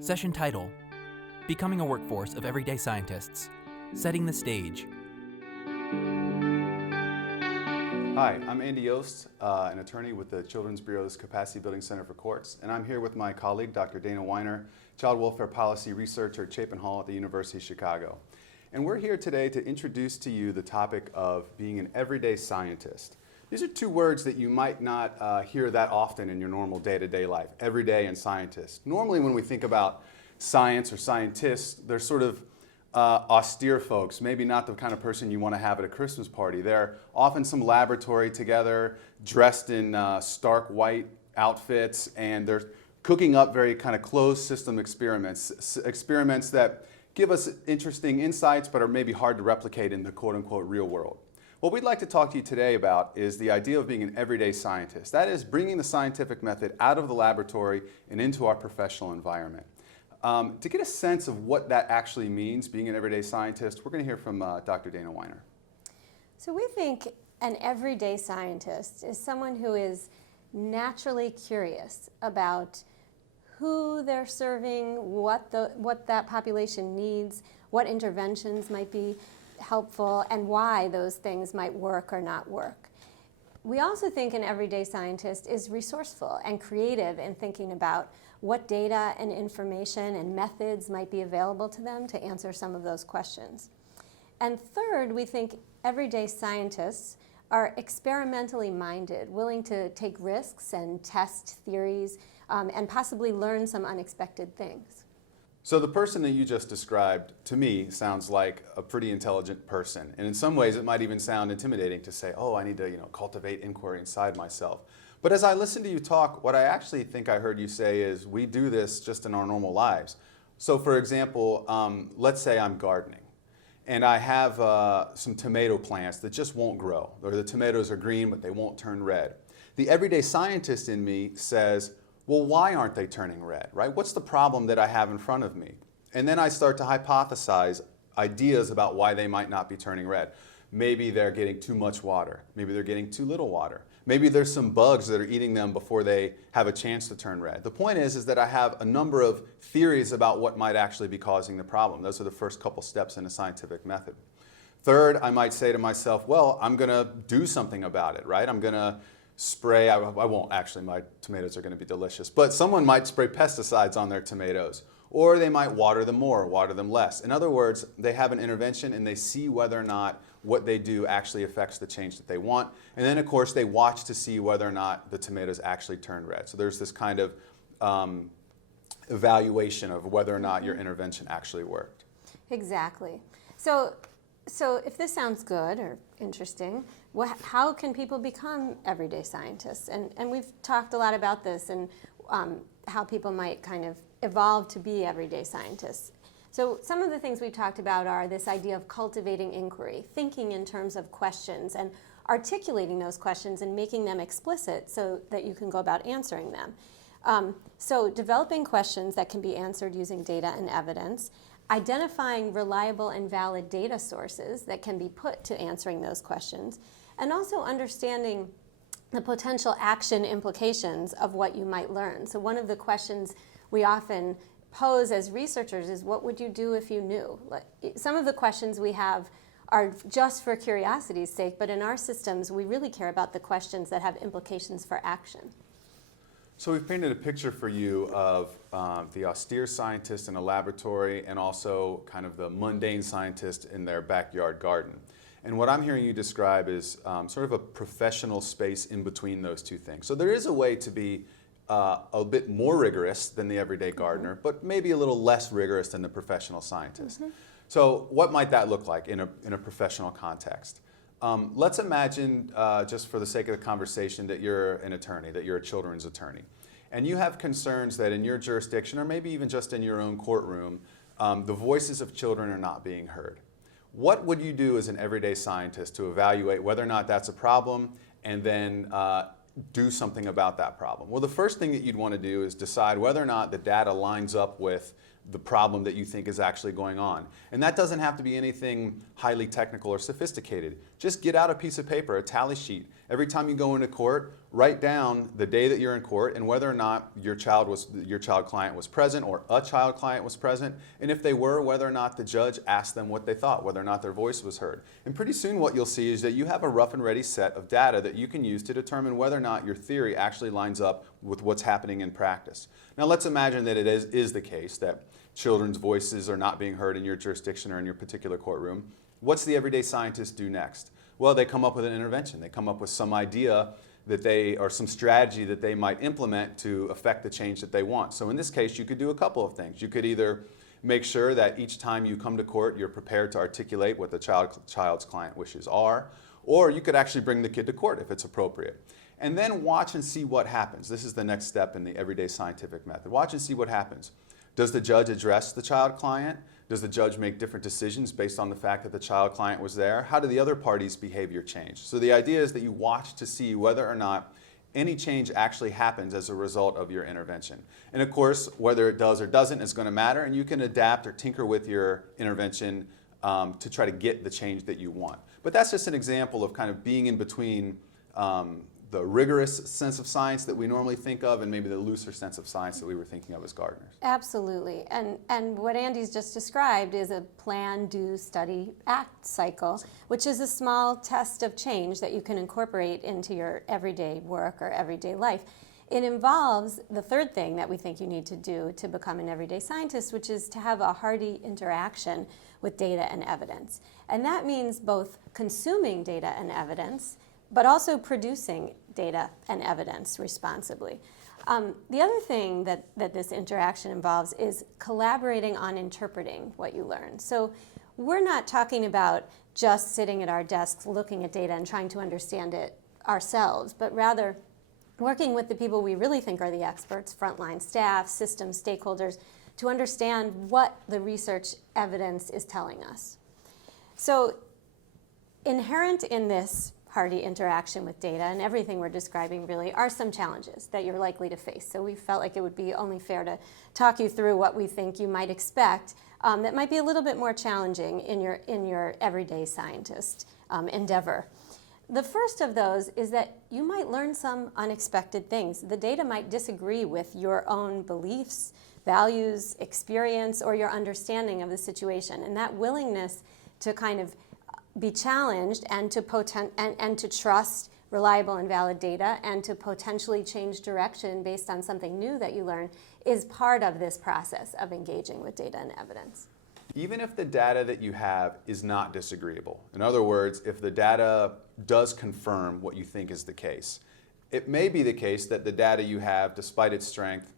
Session title: Becoming a Workforce of Everyday Scientists, Setting the Stage. Hi, I'm Andy Yost, an attorney with the Children's Bureau's Capacity Building Center for Courts, and I'm here with my colleague, Dr. Dana Weiner, Child Welfare Policy Researcher at Chapin Hall at the University of Chicago. And we're here today to introduce to you the topic of being an everyday scientist. These are two words that you might not hear that often in your normal day-to-day life, everyday and scientist. Normally when we think about science or scientists, they're sort of austere folks, maybe not the kind of person you want to have at a Christmas party. They're often some laboratory together, dressed in stark white outfits, and they're cooking up very kind of closed system experiments, experiments that give us interesting insights but are maybe hard to replicate in the quote-unquote real world. What we'd like to talk to you today about is the idea of being an everyday scientist. That is, bringing the scientific method out of the laboratory and into our professional environment. To get a sense of what that actually means, being an everyday scientist, we're going to hear from Dr. Dana Weiner. So we think an everyday scientist is someone who is naturally curious about who they're serving, what that population needs, what interventions might be helpful, and why those things might work or not work. We also think an everyday scientist is resourceful and creative in thinking about what data and information and methods might be available to them to answer some of those questions. And third, we think everyday scientists are experimentally minded, willing to take risks and test theories, and possibly learn some unexpected things. So the person that you just described, to me, sounds like a pretty intelligent person. And in some ways, it might even sound intimidating to say, oh, I need to cultivate inquiry inside myself. But as I listen to you talk, what I actually think I heard you say is we do this just in our normal lives. So for example, let's say I'm gardening and I have some tomato plants that just won't grow, or the tomatoes are green but they won't turn red. The everyday scientist in me says, well, why aren't they turning red, right? What's the problem that I have in front of me? And then I start to hypothesize ideas about why they might not be turning red. Maybe they're getting too much water. Maybe they're getting too little water. Maybe there's some bugs that are eating them before they have a chance to turn red. The point is that I have a number of theories about what might actually be causing the problem. Those are the first couple steps in a scientific method. Third, I might say to myself, well, I'm going to do something about it, right? I'm going to spray, I won't actually, my tomatoes are going to be delicious, but someone might spray pesticides on their tomatoes, or they might water them more, water them less. In other words, they have an intervention and they see whether or not what they do actually affects the change that they want. And then of course they watch to see whether or not the tomatoes actually turn red. So there's this kind of evaluation of whether or not your intervention actually worked. Exactly. So if this sounds good or interesting, how can people become everyday scientists? And we've talked a lot about this and how people might kind of evolve to be everyday scientists. So some of the things we've talked about are this idea of cultivating inquiry, thinking in terms of questions and articulating those questions and making them explicit so that you can go about answering them. So developing questions that can be answered using data and evidence, identifying reliable and valid data sources that can be put to answering those questions, and also understanding the potential action implications of what you might learn. So one of the questions we often pose as researchers is, what would you do if you knew? Some of the questions we have are just for curiosity's sake, but in our systems we really care about the questions that have implications for action. So we've painted a picture for you of the austere scientist in a laboratory and also kind of the mundane scientist in their backyard garden. And what I'm hearing you describe is sort of a professional space in between those two things. So there is a way to be a bit more rigorous than the everyday gardener, but maybe a little less rigorous than the professional scientist. So what might that look like in a professional context? Let's imagine, just for the sake of the conversation, that you're an attorney, that you're a children's attorney. And you have concerns that in your jurisdiction, or maybe even just in your own courtroom, the voices of children are not being heard. What would you do as an everyday scientist to evaluate whether or not that's a problem and then do something about that problem? Well, the first thing that you'd want to do is decide whether or not the data lines up with the problem that you think is actually going on. And that doesn't have to be anything highly technical or sophisticated. Just get out a piece of paper, a tally sheet. Every time you go into court, write down the day that you're in court and whether or not your child client was present or a child client was present, and if they were, whether or not the judge asked them what they thought, whether or not their voice was heard. And pretty soon what you'll see is that you have a rough and ready set of data that you can use to determine whether or not your theory actually lines up with what's happening in practice. Now let's imagine that it is the case that children's voices are not being heard in your jurisdiction or in your particular courtroom. What's the everyday scientist do next? Well, they come up with an intervention. They come up with some idea or some strategy that they might implement to affect the change that they want. So in this case, you could do a couple of things. You could either make sure that each time you come to court, you're prepared to articulate what the child's client wishes are, or you could actually bring the kid to court if it's appropriate. And then watch and see what happens. This is the next step in the everyday scientific method. Watch and see what happens. Does the judge address the child client? Does the judge make different decisions based on the fact that the child client was there? How do the other parties' behavior change? So the idea is that you watch to see whether or not any change actually happens as a result of your intervention. And of course, whether it does or doesn't is going to matter, and you can adapt or tinker with your intervention to try to get the change that you want. But that's just an example of kind of being in between the rigorous sense of science that we normally think of and maybe the looser sense of science that we were thinking of as gardeners. Absolutely. And what Andy's just described is a plan, do, study, act cycle, which is a small test of change that you can incorporate into your everyday work or everyday life. It involves the third thing that we think you need to do to become an everyday scientist, which is to have a hearty interaction with data and evidence. And that means both consuming data and evidence, but also producing data and evidence responsibly. The other thing that this interaction involves is collaborating on interpreting what you learn. So we're not talking about just sitting at our desks looking at data and trying to understand it ourselves, but rather working with the people we really think are the experts, frontline staff, system stakeholders, to understand what the research evidence is telling us. So inherent in this hearty interaction with data and everything we're describing really are some challenges that you're likely to face. So we felt like it would be only fair to talk you through what we think you might expect that might be a little bit more challenging in your everyday scientist endeavor. The first of those is that you might learn some unexpected things. The data might disagree with your own beliefs, values, experience, or your understanding of the situation. And that willingness to kind of be challenged and to trust reliable and valid data and to potentially change direction based on something new that you learn is part of this process of engaging with data and evidence. Even if the data that you have is not disagreeable, in other words, if the data does confirm what you think is the case, it may be the case that the data you have, despite its strength,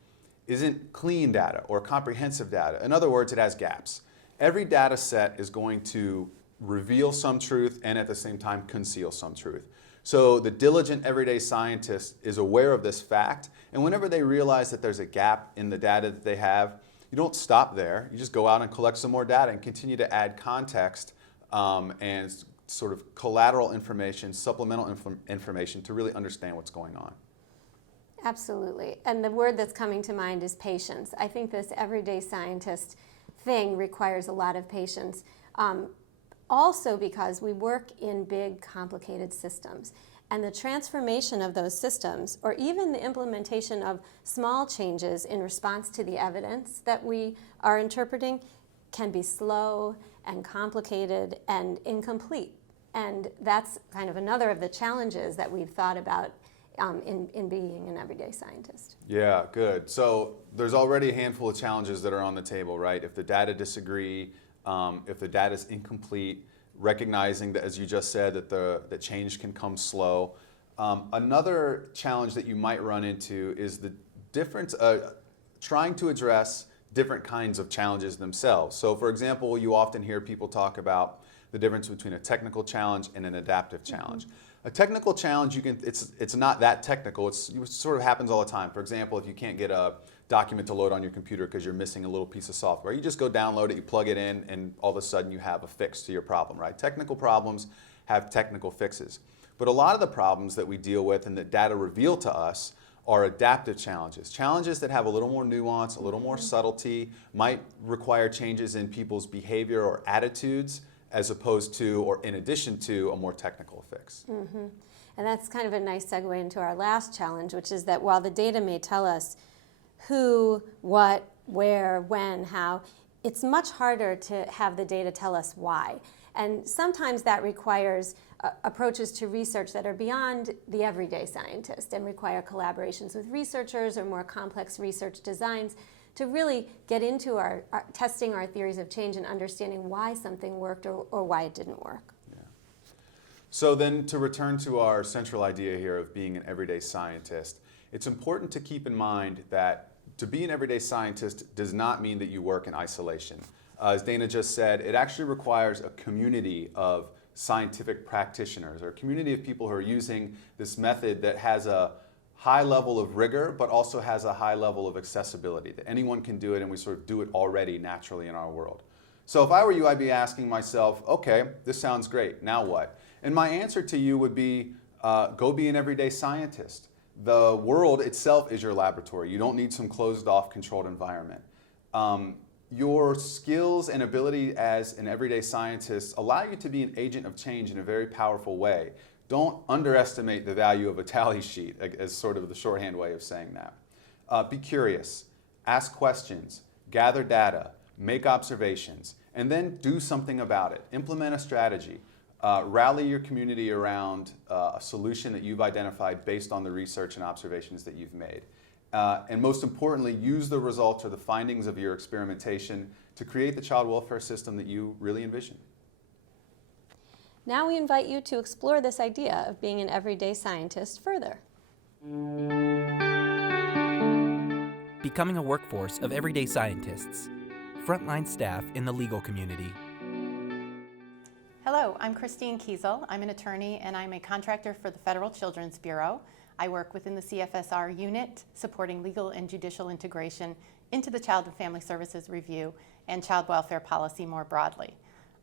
isn't clean data or comprehensive data. In other words, it has gaps. Every data set is going to reveal some truth and at the same time conceal some truth. So the diligent everyday scientist is aware of this fact, and whenever they realize that there's a gap in the data that they have, you don't stop there. You just go out and collect some more data and continue to add context and sort of collateral information, supplemental information to really understand what's going on. Absolutely. And the word that's coming to mind is patience. I think this everyday scientist thing requires a lot of patience. Also because we work in big, complicated systems. And the transformation of those systems, or even the implementation of small changes in response to the evidence that we are interpreting, can be slow and complicated and incomplete. And that's kind of another of the challenges that we've thought about in being an everyday scientist. Yeah, good. So there's already a handful of challenges that are on the table, right? If the data disagree, if the data is incomplete, recognizing that, as you just said, that the change can come slow. Another challenge that you might run into is the difference, trying to address different kinds of challenges themselves. So for example, you often hear people talk about the difference between a technical challenge and an adaptive challenge. A technical challenge, it's not that technical. It sort of happens all the time. For example, if you can't get a document to load on your computer because you're missing a little piece of software, you just go download it, you plug it in, and all of a sudden you have a fix to your problem, right? Technical problems have technical fixes. But a lot of the problems that we deal with and that data reveal to us are adaptive challenges. Challenges that have a little more nuance, a little more subtlety, might require changes in people's behavior or attitudes as opposed to, or in addition to, a more technical fix. And that's kind of a nice segue into our last challenge, which is that while the data may tell us who, what, where, when, how, it's much harder to have the data tell us why. And sometimes that requires approaches to research that are beyond the everyday scientist and require collaborations with researchers or more complex research designs to really get into our testing our theories of change and understanding why something worked or why it didn't work. Yeah. So then to return to our central idea here of being an everyday scientist, it's important to keep in mind that to be an everyday scientist does not mean that you work in isolation. As Dana just said, it actually requires a community of scientific practitioners, or a community of people who are using this method that has a high level of rigor, but also has a high level of accessibility, that anyone can do it and we sort of do it already naturally in our world. So if I were you, I'd be asking myself, okay, this sounds great, now what? And my answer to you would be, go be an everyday scientist. The world itself is your laboratory. You don't need some closed off controlled environment. Your skills and ability as an everyday scientist allow you to be an agent of change in a very powerful way. Don't underestimate the value of a tally sheet as sort of the shorthand way of saying that. Be curious, ask questions, gather data, make observations, and then do something about it. Implement a strategy. Rally your community around a solution that you've identified based on the research and observations that you've made. And most importantly, use the results or the findings of your experimentation to create the child welfare system that you really envision. Now we invite you to explore this idea of being an everyday scientist further. Becoming a workforce of everyday scientists. Frontline staff in the legal community. Hello, I'm Christine Kiesel. I'm an attorney and I'm a contractor for the Federal Children's Bureau. I work within the CFSR unit, supporting legal and judicial integration into the Child and Family Services Review and child welfare policy more broadly.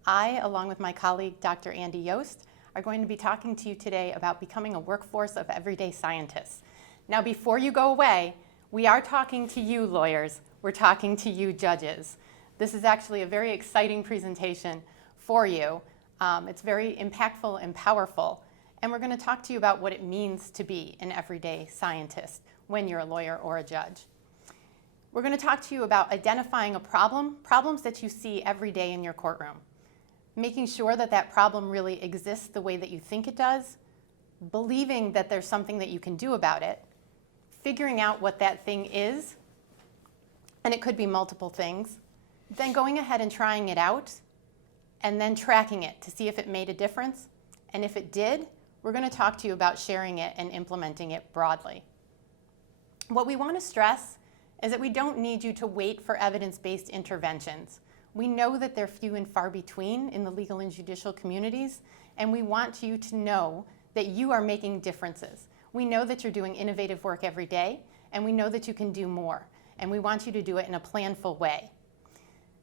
I, along with my colleague, Dr. Andy Yost, are going to be talking to you today about becoming a workforce of everyday scientists. Now, before you go away, we are talking to you lawyers. We're talking to you judges. This is actually a very exciting presentation for you. It's very impactful and powerful. And we're going to talk to you about what it means to be an everyday scientist when you're a lawyer or a judge. We're going to talk to you about identifying a problem, problems that you see every day in your courtroom, making sure that that problem really exists the way that you think it does, believing that there's something that you can do about it, figuring out what that thing is, and it could be multiple things, then going ahead and trying it out, and then tracking it to see if it made a difference. And if it did, we're going to talk to you about sharing it and implementing it broadly. What we want to stress is that we don't need you to wait for evidence-based interventions. We know that they're few and far between in the legal and judicial communities, and we want you to know that you are making differences. We know that you're doing innovative work every day, and we know that you can do more, and we want you to do it in a planful way.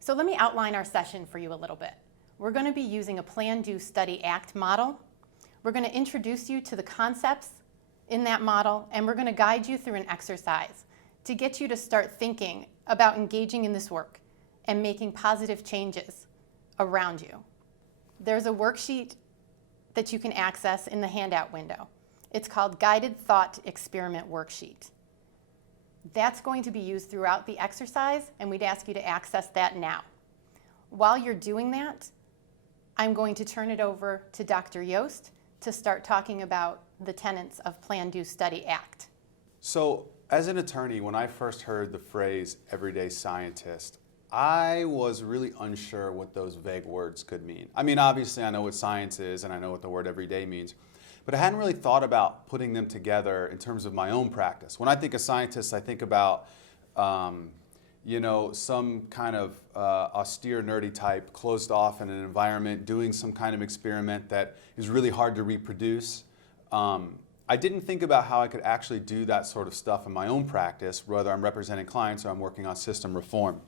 So let me outline our session for you a little bit. We're going to be using a Plan, Do, Study, Act model. We're going to introduce you to the concepts in that model, and we're going to guide you through an exercise to get you to start thinking about engaging in this work and making positive changes around you. There's a worksheet that you can access in the handout window. It's called Guided Thought Experiment Worksheet. That's going to be used throughout the exercise, and we'd ask you to access that now. While you're doing that, I'm going to turn it over to Dr. Yost to start talking about the tenets of Plan, Do, Study, Act. So as an attorney, when I first heard the phrase everyday scientist, I was really unsure what those vague words could mean. I mean, obviously I know what science is and I know what the word everyday means, but I hadn't really thought about putting them together in terms of my own practice. When I think of scientists, I think about some kind of austere, nerdy type, closed off in an environment, doing some kind of experiment that is really hard to reproduce. I didn't think about how I could actually do that sort of stuff in my own practice, whether I'm representing clients or I'm working on system reform.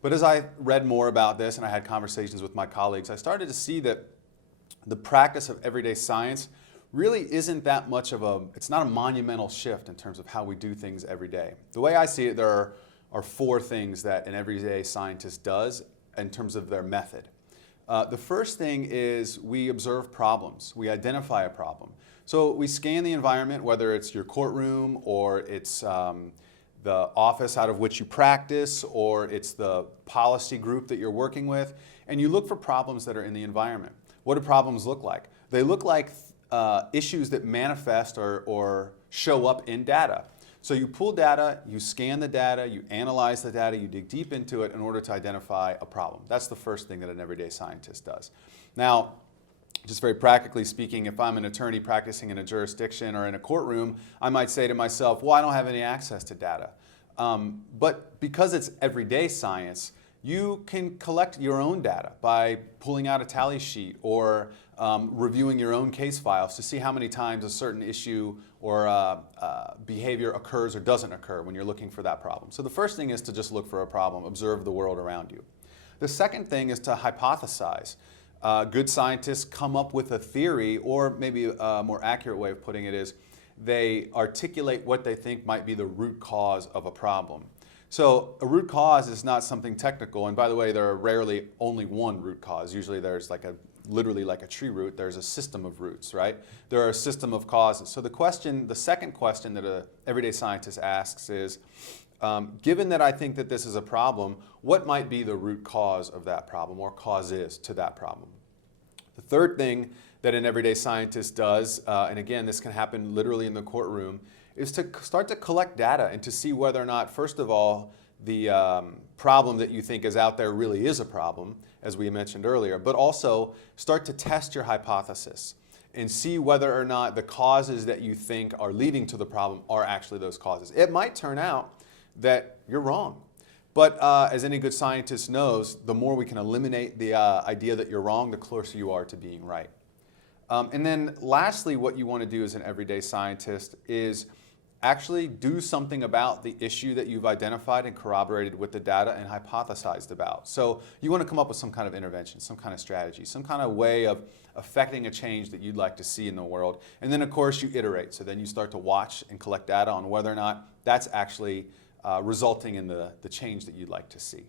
But as I read more about this and I had conversations with my colleagues, I started to see that the practice of everyday science really isn't that much of it's not a monumental shift in terms of how we do things every day. The way I see it, there are four things that an everyday scientist does in terms of their method. The first thing is we observe problems. We identify a problem. So we scan the environment, whether it's your courtroom or it's the office out of which you practice, or it's the policy group that you're working with, and you look for problems that are in the environment. What do problems look like? They look like issues that manifest or show up in data. So you pull data, you scan the data, you analyze the data, you dig deep into it in order to identify a problem. That's the first thing that an everyday scientist does. Now, just very practically speaking, if I'm an attorney practicing in a jurisdiction or in a courtroom, I might say to myself, well, I don't have any access to data. But because it's everyday science, you can collect your own data by pulling out a tally sheet or reviewing your own case files to see how many times a certain issue or behavior occurs or doesn't occur when you're looking for that problem. So the first thing is to just look for a problem, observe the world around you. The second thing is to hypothesize. Good scientists come up with a theory, or maybe a more accurate way of putting it is they articulate what they think might be the root cause of a problem. So a root cause is not something technical, and by the way, there are rarely only one root cause. Usually there's literally like a tree root, there's a system of roots, right? There are a system of causes. So the second question that an everyday scientist asks is, given that I think that this is a problem, what might be the root cause of that problem, or causes to that problem? The third thing that an everyday scientist does, and again, this can happen literally in the courtroom, is to start to collect data and to see whether or not, first of all, the problem that you think is out there really is a problem, as we mentioned earlier, but also start to test your hypothesis and see whether or not the causes that you think are leading to the problem are actually those causes. It might turn out that you're wrong. But as any good scientist knows, the more we can eliminate the idea that you're wrong, the closer you are to being right. And then lastly, what you want to do as an everyday scientist is actually do something about the issue that you've identified and corroborated with the data and hypothesized about. So you want to come up with some kind of intervention, some kind of strategy, some kind of way of affecting a change that you'd like to see in the world. And then of course you iterate. So then you start to watch and collect data on whether or not that's actually resulting in the change that you'd like to see.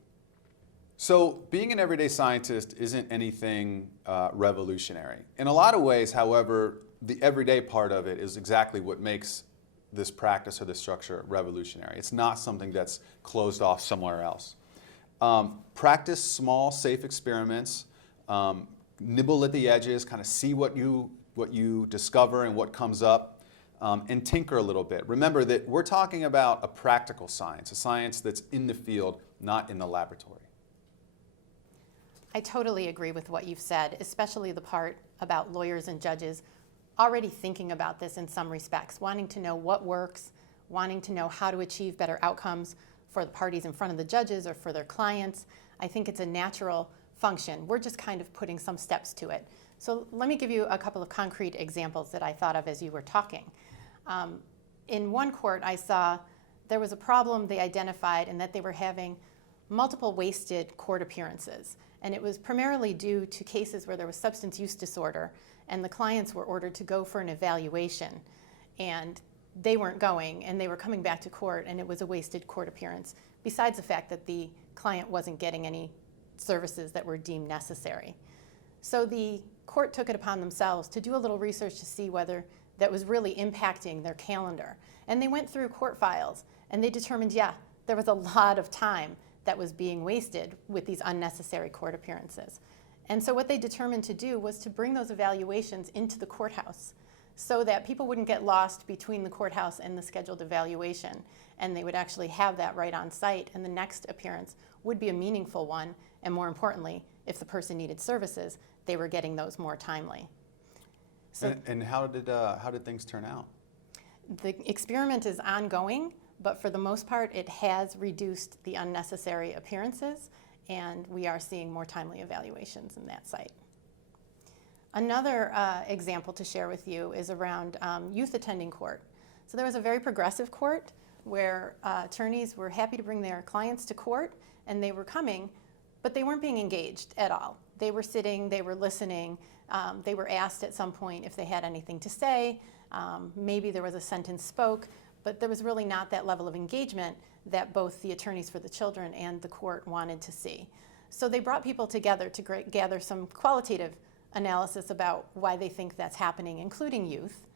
So being an everyday scientist isn't anything revolutionary. In a lot of ways, however, the everyday part of it is exactly what makes this practice or this structure revolutionary. It's not something that's closed off somewhere else. Practice small, safe experiments, nibble at the edges, kind of see what you discover and what comes up, and tinker a little bit. Remember that we're talking about a practical science, a science that's in the field, not in the laboratory. I totally agree with what you've said, especially the part about lawyers and judges already thinking about this in some respects, wanting to know what works, wanting to know how to achieve better outcomes for the parties in front of the judges or for their clients. I think it's a natural function. We're just kind of putting some steps to it. So let me give you a couple of concrete examples that I thought of as you were talking. In one court, I saw there was a problem they identified in that they were having multiple wasted court appearances. And it was primarily due to cases where there was substance use disorder and the clients were ordered to go for an evaluation. And they weren't going, and they were coming back to court, and it was a wasted court appearance, besides the fact that the client wasn't getting any services that were deemed necessary. So the court took it upon themselves to do a little research to see whether that was really impacting their calendar. And they went through court files, and they determined, yeah, there was a lot of time that was being wasted with these unnecessary court appearances. And so what they determined to do was to bring those evaluations into the courthouse so that people wouldn't get lost between the courthouse and the scheduled evaluation, and they would actually have that right on site, and the next appearance would be a meaningful one, and more importantly, if the person needed services, they were getting those more timely. So, and how did things turn out? The experiment is ongoing, but for the most part, it has reduced the unnecessary appearances, and we are seeing more timely evaluations in that site. Another example to share with you is around youth attending court. So there was a very progressive court where attorneys were happy to bring their clients to court, and they were coming, but they weren't being engaged at all. They were sitting, they were listening, they were asked at some point if they had anything to say, maybe there was a sentence spoke, but there was really not that level of engagement that both the attorneys for the children and the court wanted to see. So they brought people together to gather some qualitative analysis about why they think that's happening, including youth.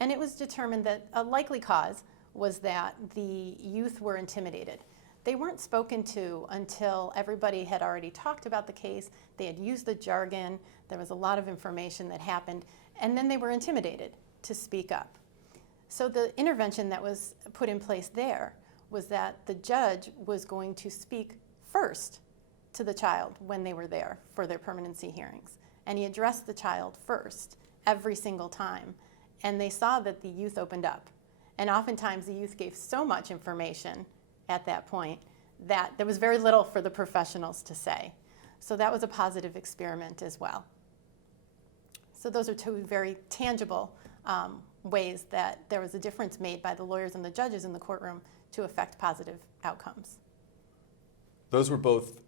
And it was determined that a likely cause was that the youth were intimidated. They weren't spoken to until everybody had already talked about the case, they had used the jargon, there was a lot of information that happened, and then they were intimidated to speak up. So the intervention that was put in place there was that the judge was going to speak first to the child when they were there for their permanency hearings. And he addressed the child first every single time. And they saw that the youth opened up. And oftentimes the youth gave so much information at that point that there was very little for the professionals to say. So that was a positive experiment as well. So those are two very tangible ways that there was a difference made by the lawyers and the judges in the courtroom to affect positive outcomes. Those were both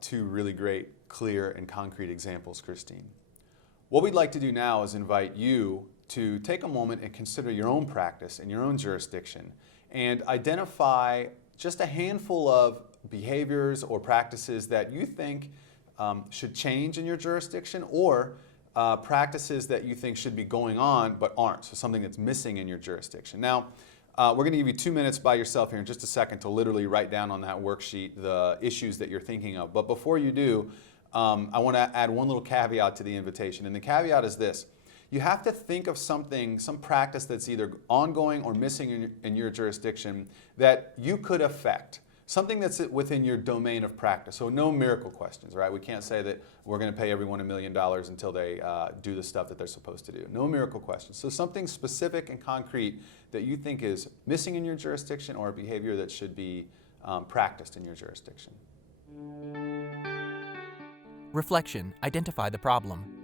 two really great, clear, and concrete examples, Christine. What we'd like to do now is invite you to take a moment and consider your own practice in your own jurisdiction and identify just a handful of behaviors or practices that you think should change in your jurisdiction, or practices that you think should be going on but aren't, so something that's missing in your jurisdiction. Now, we're going to give you 2 minutes by yourself here in just a second to literally write down on that worksheet the issues that you're thinking of. But before you do, I want to add one little caveat to the invitation, and the caveat is this. You have to think of something, some practice that's either ongoing or missing in your jurisdiction that you could affect. Something that's within your domain of practice. So no miracle questions, right? We can't say that we're going to pay everyone $1 million until they do the stuff that they're supposed to do. No miracle questions. So something specific and concrete that you think is missing in your jurisdiction, or a behavior that should be practiced in your jurisdiction. Reflection. Identify the problem.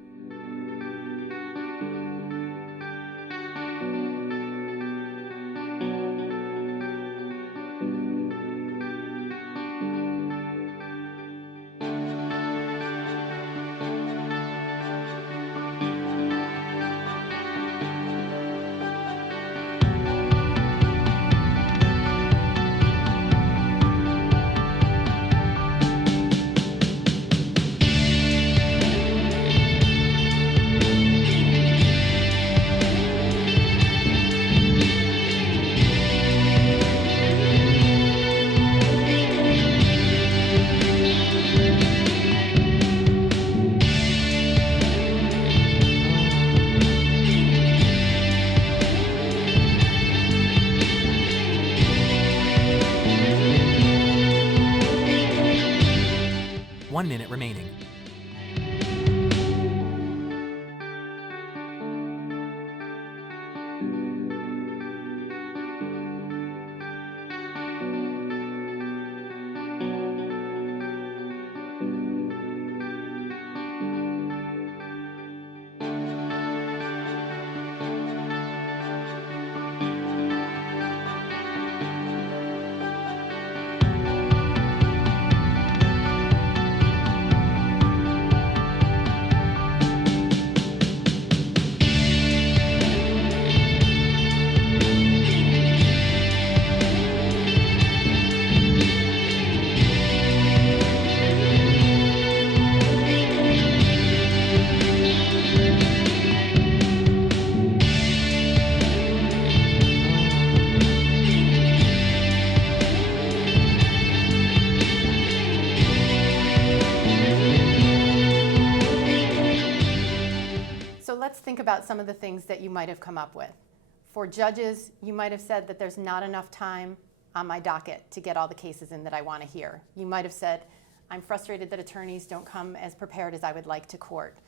One minute remaining. Think about some of the things that you might have come up with. For judges, you might have said that there's not enough time on my docket to get all the cases in that I want to hear. You might have said, I'm frustrated that attorneys don't come as prepared as I would like to court,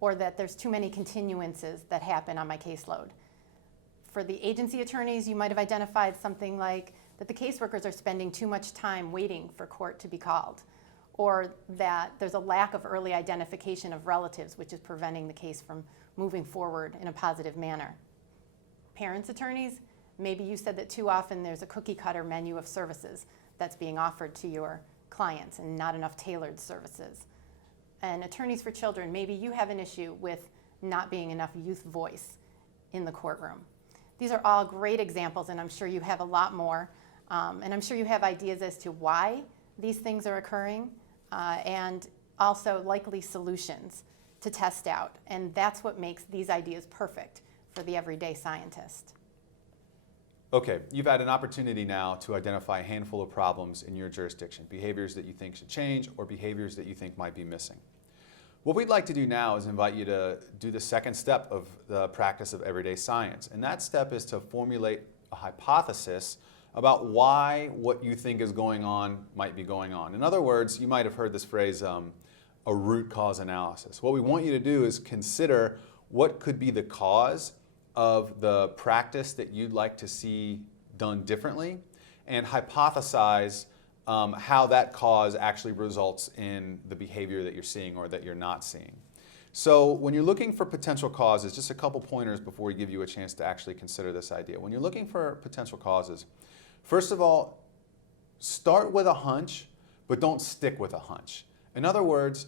or that there's too many continuances that happen on my caseload. For the agency attorneys, you might have identified something like that the caseworkers are spending too much time waiting for court to be called, or that there's a lack of early identification of relatives, which is preventing the case from moving forward in a positive manner. Parents attorneys, maybe you said that too often there's a cookie cutter menu of services that's being offered to your clients and not enough tailored services. And attorneys for children, maybe you have an issue with not being enough youth voice in the courtroom. These are all great examples, and I'm sure you have a lot more. And I'm sure you have ideas as to why these things are occurring, and also likely solutions to test out. And that's what makes these ideas perfect for the everyday scientist. Okay, you've had an opportunity now to identify a handful of problems in your jurisdiction, behaviors that you think should change or behaviors that you think might be missing. What we'd like to do now is invite you to do the second step of the practice of everyday science, and that step is to formulate a hypothesis about why what you think is going on might be going on. In other words, you might have heard this phrase, a root cause analysis. What we want you to do is consider what could be the cause of the practice that you'd like to see done differently, and hypothesize how that cause actually results in the behavior that you're seeing or that you're not seeing. So when you're looking for potential causes, just a couple pointers before we give you a chance to actually consider this idea. When you're looking for potential causes, first of all, start with a hunch, but don't stick with a hunch. In other words,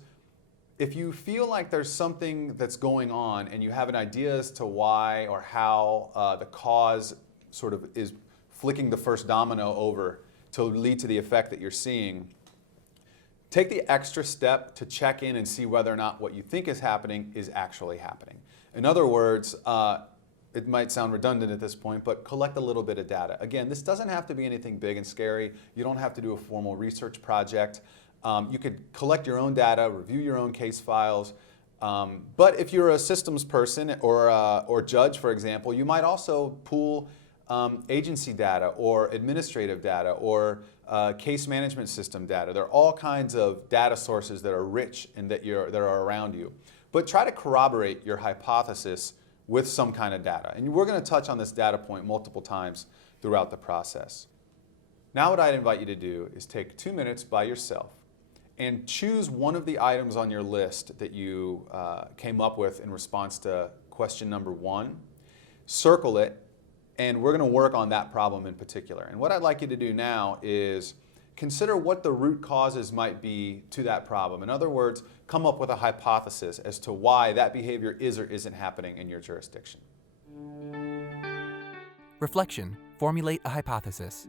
if you feel like there's something that's going on and you have an idea as to why or how the cause sort of is flicking the first domino over to lead to the effect that you're seeing, take the extra step to check in and see whether or not what you think is happening is actually happening. In other words, it might sound redundant at this point, but collect a little bit of data. Again, this doesn't have to be anything big and scary. You don't have to do a formal research project. You could collect your own data, review your own case files, but if you're a systems person or judge, for example, you might also pool agency data or administrative data or case management system data. There are all kinds of data sources that are rich and that are around you. But try to corroborate your hypothesis with some kind of data. And we're going to touch on this data point multiple times throughout the process. Now what I'd invite you to do is take 2 minutes by yourself and choose one of the items on your list that you came up with in response to question number 1, circle it, and we're going to work on that problem in particular. And what I'd like you to do now is consider what the root causes might be to that problem. In other words, come up with a hypothesis as to why that behavior is or isn't happening in your jurisdiction. Reflection. Formulate a hypothesis.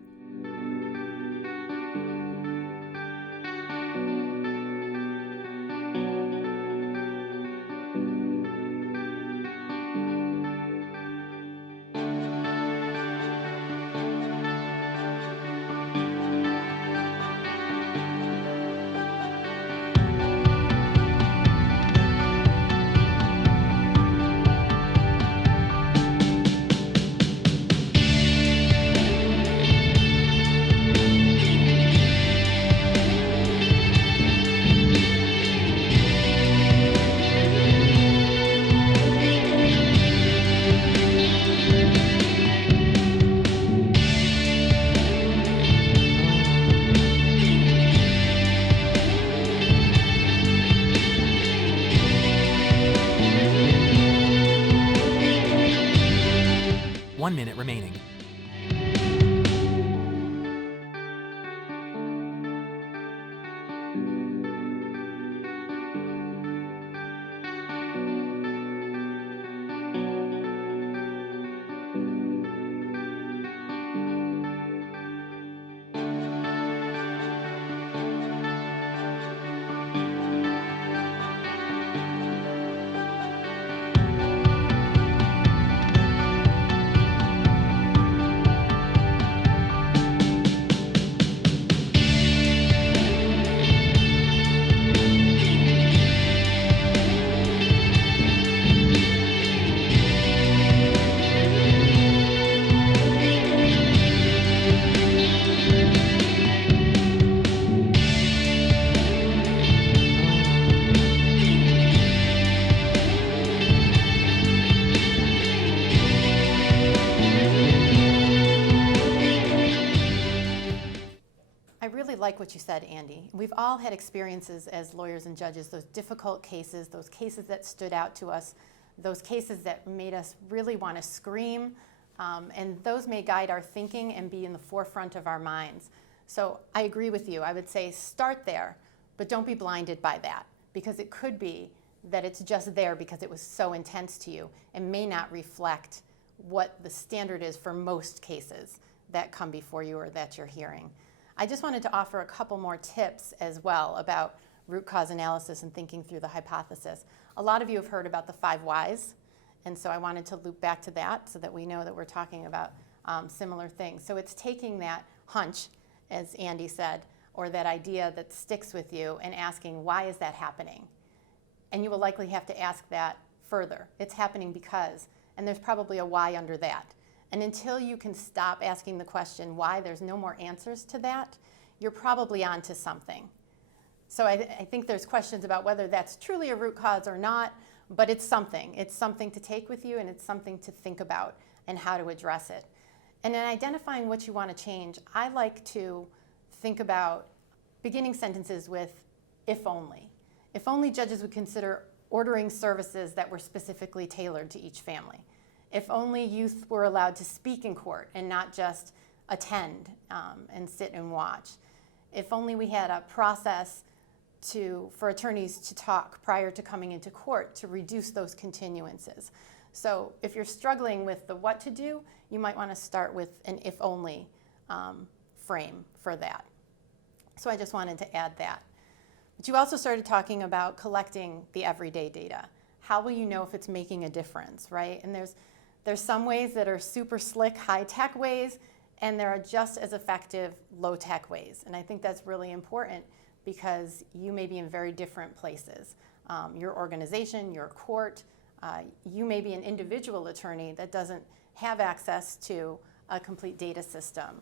One minute remaining. Like what you said, Andy. We've all had experiences as lawyers and judges, those difficult cases, those cases that stood out to us, those cases that made us really want to scream, and those may guide our thinking and be in the forefront of our minds. So I agree with you. I would say start there, but don't be blinded by that, because it could be that it's just there because it was so intense to you and may not reflect what the standard is for most cases that come before you or that you're hearing. I just wanted to offer a couple more tips as well about root cause analysis and thinking through the hypothesis. A lot of you have heard about the 5 whys, And so I wanted to loop back to that so that we know that we're talking about similar things. So it's taking that hunch, as Andy said, or that idea that sticks with you and asking, why is that happening? And you will likely have to ask that further. It's happening because, and there's probably a why under that. And until you can stop asking the question why, there's no more answers to that, you're probably onto something. So I think there's questions about whether that's truly a root cause or not, but it's something. It's something to take with you, and it's something to think about and how to address it. And in identifying what you want to change, I like to think about beginning sentences with if only. If only judges would consider ordering services that were specifically tailored to each family. If only youth were allowed to speak in court and not just attend and sit and watch. If only we had a process for attorneys to talk prior to coming into court to reduce those continuances. So if you're struggling with the what to do, you might want to start with an if only frame for that. So I just wanted to add that. But you also started talking about collecting the everyday data. How will you know if it's making a difference, right? And there's some ways that are super slick, high-tech ways, and there are just as effective low-tech ways. And I think that's really important because you may be in very different places. Your organization, your court, you may be an individual attorney that doesn't have access to a complete data system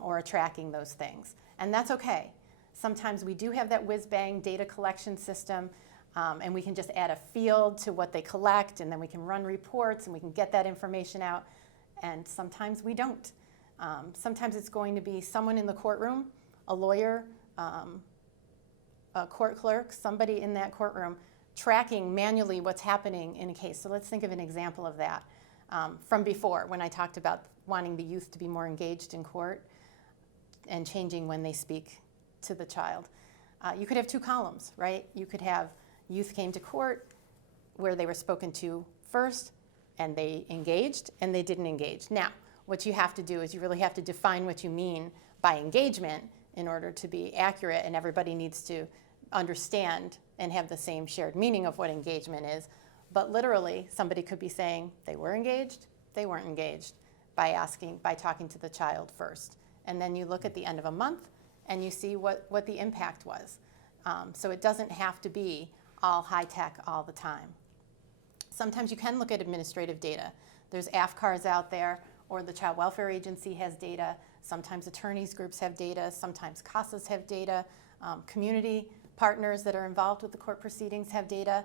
or tracking those things. And that's okay. Sometimes we do have that whiz-bang data collection system, and we can just add a field to what they collect, and then we can run reports, and we can get that information out. And sometimes we don't. Sometimes it's going to be someone in the courtroom, a lawyer, a court clerk, somebody in that courtroom tracking manually what's happening in a case. So let's think of an example of that from before, when I talked about wanting the youth to be more engaged in court and changing when they speak to the child. You could have two columns, right? You could have youth came to court where they were spoken to first, and they engaged, and they didn't engage. Now, what you have to do is you really have to define what you mean by engagement in order to be accurate, and everybody needs to understand and have the same shared meaning of what engagement is. But literally, somebody could be saying they were engaged, they weren't engaged, by talking to the child first. And then you look at the end of a month, and you see what the impact was. So it doesn't have to be all high-tech all the time. Sometimes you can look at administrative data. There's AFCARs out there, or the Child Welfare Agency has data. Sometimes attorneys groups have data. Sometimes CASAs have data. Community partners that are involved with the court proceedings have data.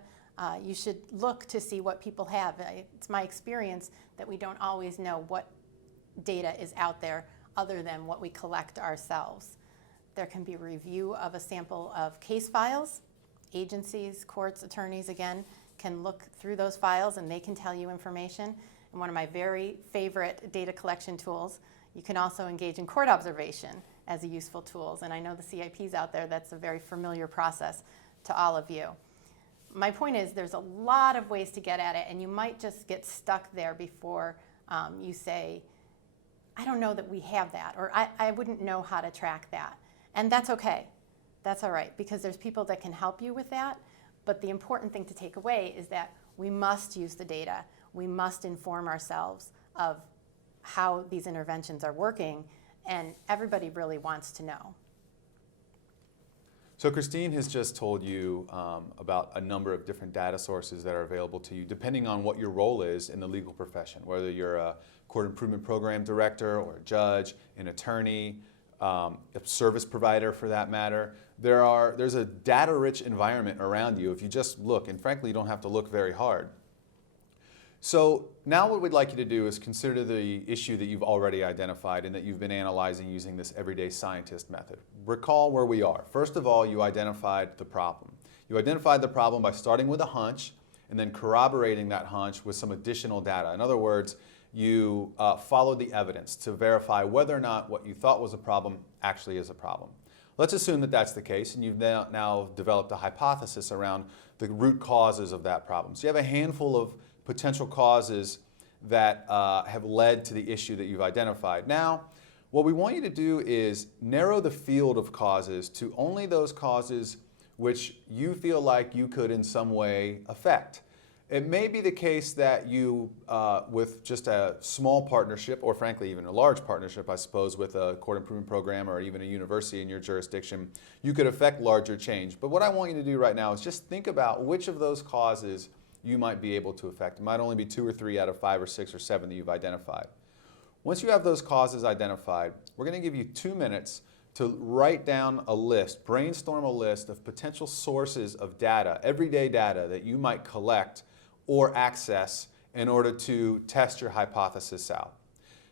You should look to see what people have. It's my experience that we don't always know what data is out there other than what we collect ourselves. There can be a review of a sample of case files. Agencies, courts, attorneys, again, can look through those files and they can tell you information. And one of my very favorite data collection tools, you can also engage in court observation as a useful tool. And I know the CIPs out there, that's a very familiar process to all of you. My point is there's a lot of ways to get at it, and you might just get stuck there before you say, I don't know that we have that, or I wouldn't know how to track that. And that's okay. That's all right, because there's people that can help you with that. But the important thing to take away is that we must use the data. We must inform ourselves of how these interventions are working, and everybody really wants to know. So Christine has just told you about a number of different data sources that are available to you depending on what your role is in the legal profession, whether you're a court improvement program director or a judge, an attorney, a service provider for that matter. There's a data-rich environment around you if you just look, and frankly you don't have to look very hard. So now what we'd like you to do is consider the issue that you've already identified and that you've been analyzing using this everyday scientist method. Recall where we are. First of all, you identified the problem. You identified the problem by starting with a hunch and then corroborating that hunch with some additional data. In other words, you followed the evidence to verify whether or not what you thought was a problem actually is a problem. Let's assume that that's the case, and you've now developed a hypothesis around the root causes of that problem. So you have a handful of potential causes that have led to the issue that you've identified. Now, what we want you to do is narrow the field of causes to only those causes which you feel like you could in some way affect. It may be the case that you, with just a small partnership, or frankly even a large partnership, I suppose, with a court improvement program or even a university in your jurisdiction, you could affect larger change. But what I want you to do right now is just think about which of those causes you might be able to affect. It might only be 2 or 3 out of 5 or 6 or 7 that you've identified. Once you have those causes identified, we're going to give you 2 minutes to write down a list, brainstorm a list of potential sources of data, everyday data that you might collect or access in order to test your hypothesis out.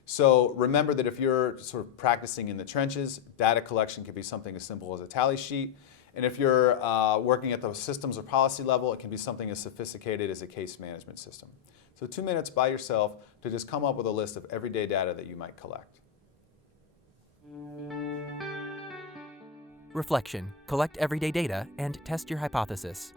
So remember that if you're sort of practicing in the trenches, data collection can be something as simple as a tally sheet. And if you're working at the systems or policy level, it can be something as sophisticated as a case management system. So 2 minutes by yourself to just come up with a list of everyday data that you might collect. Reflection. Collect everyday data and test your hypothesis.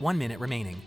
One minute remaining.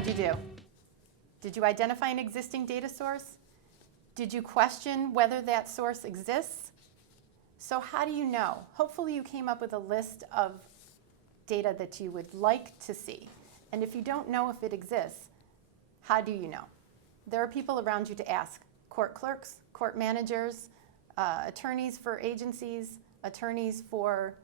How'd you do? Did you identify an existing data source? Did you question whether that source exists? So how do you know? Hopefully you came up with a list of data that you would like to see. And if you don't know if it exists, how do you know? There are people around you to ask. Court clerks, court managers, attorneys for agencies, attorneys for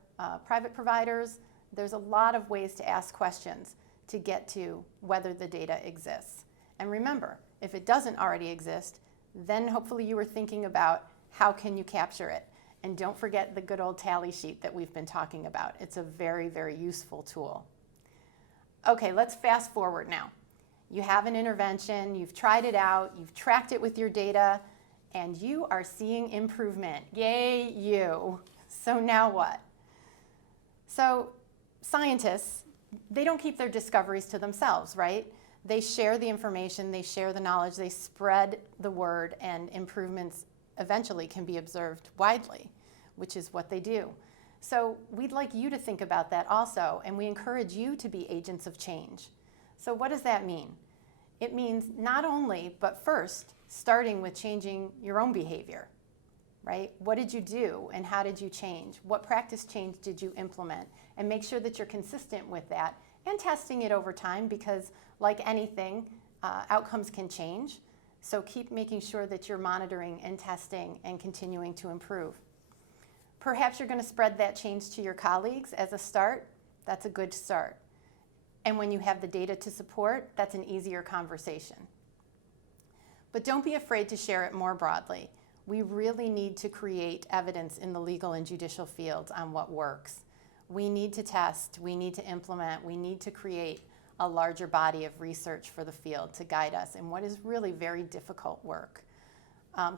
private providers. There's a lot of ways to ask questions to get to whether the data exists. And remember, if it doesn't already exist, then hopefully you were thinking about how can you capture it. And don't forget the good old tally sheet that we've been talking about. It's a very, very useful tool. Okay, let's fast forward now. You have an intervention, you've tried it out, you've tracked it with your data, and you are seeing improvement. Yay, you. So now what? So scientists, they don't keep their discoveries to themselves, right? They share the information, they share the knowledge, they spread the word, and improvements eventually can be observed widely, which is what they do. So we'd like you to think about that also, and we encourage you to be agents of change. So what does that mean? It means not only, but first, starting with changing your own behavior, right? What did you do and how did you change? What practice change did you implement? And make sure that you're consistent with that and testing it over time, because like anything, outcomes can change. So keep making sure that you're monitoring and testing and continuing to improve. Perhaps you're going to spread that change to your colleagues as a start. That's a good start. And when you have the data to support, that's an easier conversation. But don't be afraid to share it more broadly. We really need to create evidence in the legal and judicial fields on what works. We need to test, we need to implement, we need to create a larger body of research for the field to guide us in what is really very difficult work.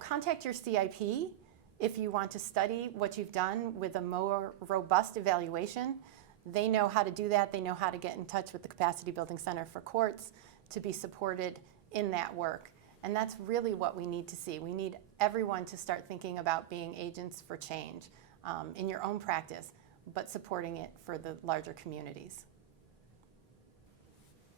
Contact your CIP if you want to study what you've done with a more robust evaluation. They know how to do that. They know how to get in touch with the Capacity Building Center for Courts to be supported in that work. And that's really what we need to see. We need everyone to start thinking about being agents for change in your own practice, but supporting it for the larger communities.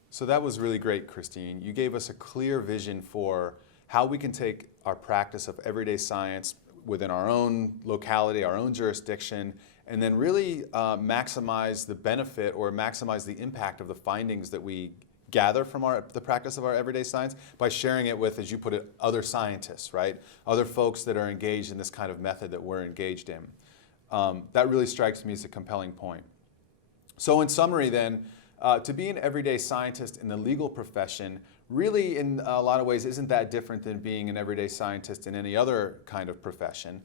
So that was really great, Christine. You gave us a clear vision for how we can take our practice of everyday science within our own locality, our own jurisdiction, and then really maximize the benefit or maximize the impact of the findings that we gather from the practice of our everyday science by sharing it with, as you put it, other scientists, right? Other folks that are engaged in this kind of method that we're engaged in. That really strikes me as a compelling point. So in summary then, to be an everyday scientist in the legal profession really in a lot of ways isn't that different than being an everyday scientist in any other kind of profession.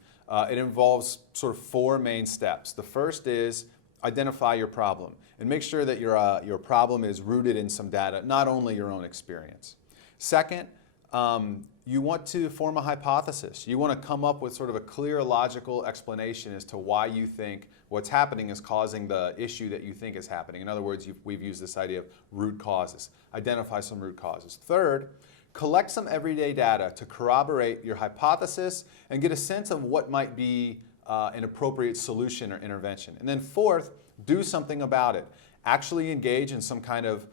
It involves sort of 4 main steps. The first is identify your problem and make sure that your problem is rooted in some data, not only your own experience. Second, you want to form a hypothesis. You want to come up with sort of a clear, logical explanation as to why you think what's happening is causing the issue that you think is happening. In other words, we've used this idea of root causes. Identify some root causes. Third, collect some everyday data to corroborate your hypothesis and get a sense of what might be an appropriate solution or intervention. And then fourth, do something about it. Actually engage in some kind of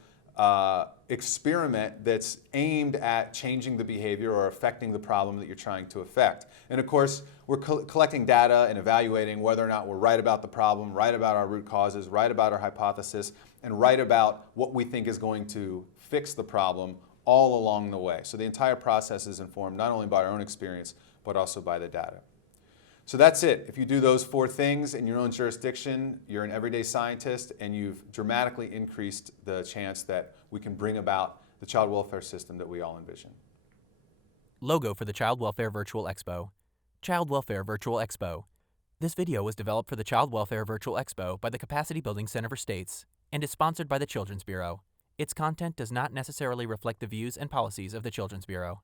experiment that's aimed at changing the behavior or affecting the problem that you're trying to affect. And of course, we're collecting data and evaluating whether or not we're right about the problem, right about our root causes, right about our hypothesis, and right about what we think is going to fix the problem all along the way. So the entire process is informed not only by our own experience, but also by the data. So that's it. If you do those 4 things in your own jurisdiction, you're an everyday scientist, and you've dramatically increased the chance that we can bring about the child welfare system that we all envision. Logo for the Child Welfare Virtual Expo. Child Welfare Virtual Expo. This video was developed for the Child Welfare Virtual Expo by the Capacity Building Center for States and is sponsored by the Children's Bureau. Its content does not necessarily reflect the views and policies of the Children's Bureau.